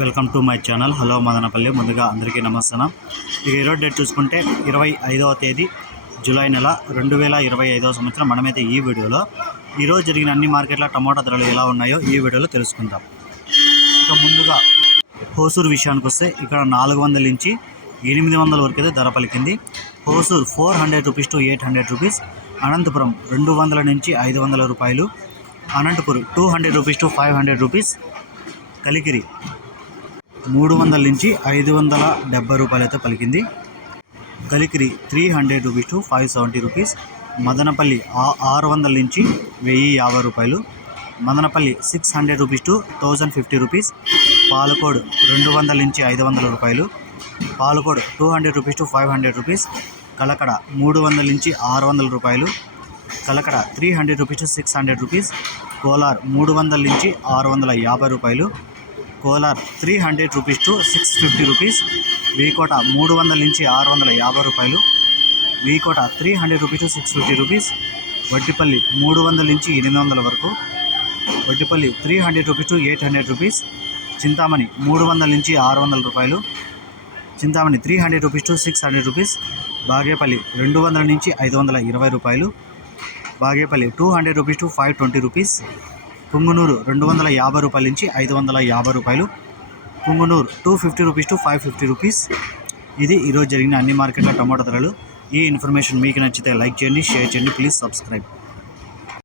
Welcome to my channel. Hello Madanapalle. ముందుగా అందరికీ నమస్కారం ఇక ఈరోజు డేట్ చూసుకుంటే ఇరవై ఐదవ తేదీ జూలై నెల రెండు వేల ఇరవై ఐదవ సంవత్సరం. మనమైతే ఈ వీడియోలో ఈరోజు జరిగిన అన్ని మార్కెట్ల టమాటా ధరలు ఎలా ఉన్నాయో ఈ వీడియోలో తెలుసుకుందాం. ఇక ముందుగా హోసూరు విషయానికి వస్తే ఇక్కడ నాలుగు వందల నుంచి ఎనిమిది వందల వరకు అయితే ధర పలికింది. Hosur four hundred rupees to eight hundred rupees Anantapuram రెండు వందల నుంచి ఐదు వందల రూపాయలు Anantapuram two hundred rupees to five hundred rupees Kalikiri మూడు వందల నుంచి ఐదు వందల డెబ్బై రూపాయలతో పలికింది. Kalikiri three hundred rupees to five seventy rupees. Madanapalle ఆ- ఆరు వందల నుంచి వెయ్యి యాభై రూపాయలు. Madanapalle six hundred rupees to thousand fifty rupees. Palacode రెండు వందల నుంచి ఐదు వందల రూపాయలు. Palacode two hundred rupees to five hundred rupees. Kalakada మూడు వందల నుంచి ఆరు వందల రూపాయలు. Kalakada three hundred rupees to six hundred rupees. Kolar మూడు వందల నుంచి ఆరు వందల యాభై రూపాయలు. Kolar three hundred rupees to six fifty rupees. VKota మూడు వందల నుంచి ఆరు వందల యాభై రూపాయలు. VKota three hundred rupees to six fifty rupees. Vaddipalli మూడు వందల నుంచి ఎనిమిది వందల వరకు. Vaddipalli three hundred rupees to eight hundred rupees. Chintamani మూడు వందల నుంచి ఆరు వందల రూపాయలు. Chintamani three hundred rupees to six hundred rupees. Bagepalli రెండు వందల నుంచి ఐదు వందల ఇరవై రూపాయలు. Bagepalli two hundred rupees to five twenty rupees. Punganur రెండు వందల యాభై రూపాయల నుంచి ఐదు వందల యాభై రూపాయలు. Punganur two fifty rupees to five fifty rupees ఇది ఈరోజు జరిగిన అన్ని మార్కెట్ల టమాటో ధరలు. ఈ ఇన్ఫర్మేషన్ మీకు నచ్చితే లైక్ చేయండి షేర్ చేయండి ప్లీజ్ సబ్స్క్రైబ్.